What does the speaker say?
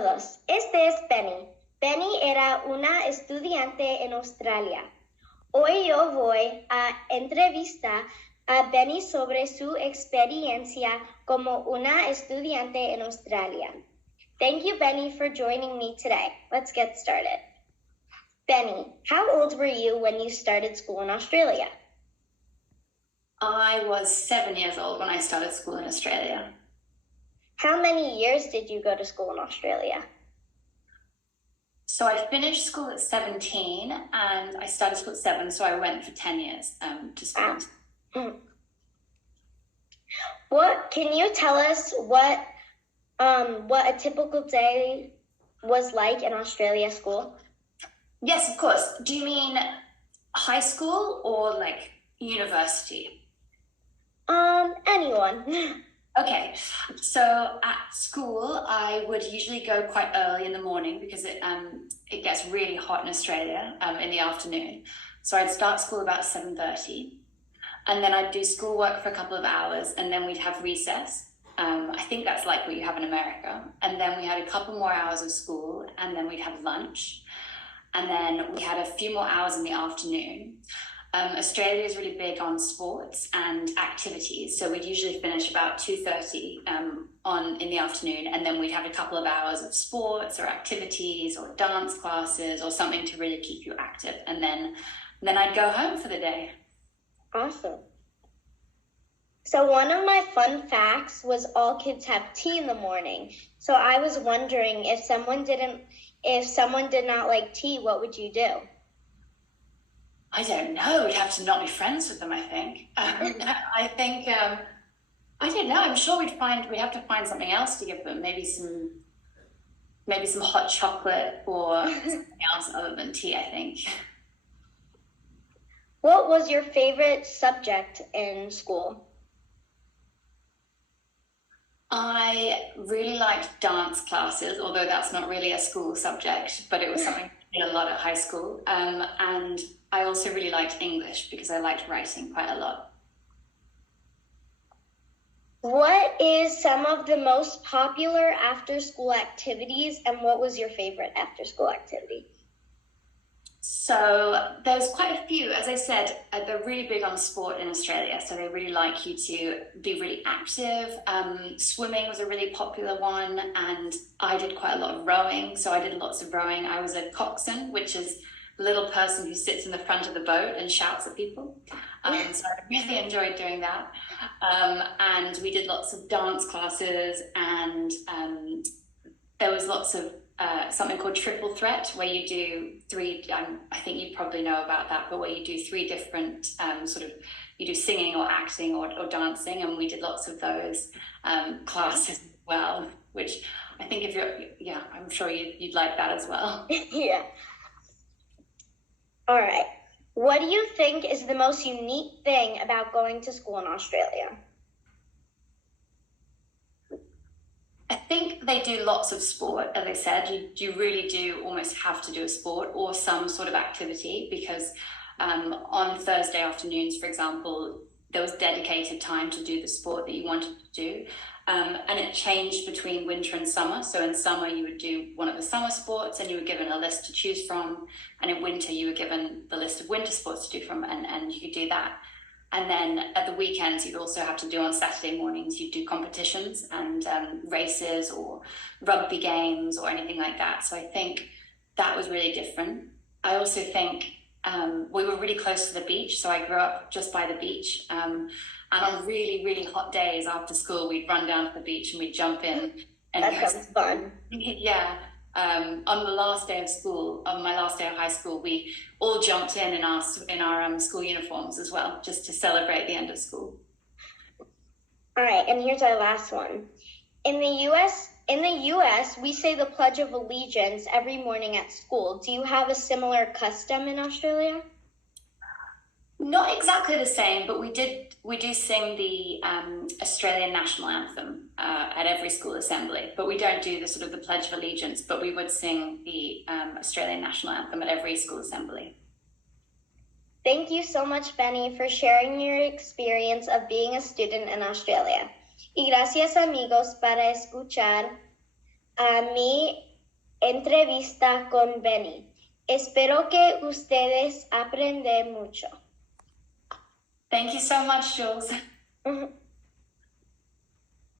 todos, este es Bene. Bene era una estudiante en Australia. Hoy yo voy a entrevistar a Bene sobre su experiencia como una estudiante en Australia. Thank you, Bene, for joining me today. Let's get started. Bene, how old were you when you started school in Australia? I was 7 years old when I started school in Australia. How many years did you go to school in Australia? So I finished school at 17 and I started school at 7, so I went for 10 years to school. What can you tell us what a typical day was like in Australia school? Yes, of course. Do you mean high school or like university? Anyone. Okay, so at school I would usually go quite early in the morning because it gets really hot in Australia in the afternoon. So I'd start school about 7:30, and then I'd do schoolwork for a couple of hours, and then we'd have recess. I think that's like what you have in America. And then we had a couple more hours of school, and then we'd have lunch, and then we had a few more hours in the afternoon. Australia is really big on sports and activities, so we'd usually finish about 2:30 in the afternoon, and then we'd have a couple of hours of sports or activities or dance classes or something to really keep you active, and then I'd go home for the day. Awesome. So one of my fun facts was all kids have tea in the morning. So I was wondering if someone did not like tea, what would you do? I don't know. We'd have to not be friends with them, I think. I think, I don't know. I'm sure we'd have to find something else to give them. Maybe some hot chocolate or something else other than tea, I think. What was your favorite subject in school? I really liked dance classes, although that's not really a school subject, but it was something I did a lot at high school. And I also really liked English because I liked writing quite a lot. What is some of the most popular after-school activities, and what was your favorite after-school activity? So there's quite a few. As I said, they're really big on sport in Australia, so they really like you to be really active. Swimming was a really popular one, and I did quite a lot of rowing, so I did lots of rowing. I was a coxswain, which is a little person who sits in the front of the boat and shouts at people. So I really enjoyed doing that. And we did lots of dance classes, and there was lots of something called triple threat, where you do three, I think you probably know about that, but where you do three different you do singing or acting or dancing, and we did lots of those classes as well, which I think I'm sure you'd like that as well. Yeah. All right. What do you think is the most unique thing about going to school in Australia? I think they do lots of sport. As I said, you really do almost have to do a sport or some sort of activity, because on Thursday afternoons, for example, there was dedicated time to do the sport that you wanted to do. And it changed between winter and summer. So in summer, you would do one of the summer sports and you were given a list to choose from. And in winter, you were given the list of winter sports to do from, and you could do that. And then at the weekends, you'd also have to do on Saturday mornings, you'd do competitions and races or rugby games or anything like that. So I think that was really different. I also think we were really close to the beach. So I grew up just by the beach. And on really, really hot days after school, we'd run down to the beach and we'd jump in. And that sounds fun. Yeah. On the last day of school, on my last day of high school, we all jumped in our school uniforms as well, just to celebrate the end of school. All right, and here's our last one. In the US, we say the Pledge of Allegiance every morning at school. Do you have a similar custom in Australia? Not exactly the same, but we do sing the Australian national anthem at every school assembly. But we don't do the Pledge of Allegiance, but we would sing the Australian national anthem at every school assembly. Thank you so much, Bene, for sharing your experience of being a student in Australia. Y gracias, amigos, para escuchar a mi entrevista con Bene. Espero que ustedes aprendan mucho. Thank you so much, Jules.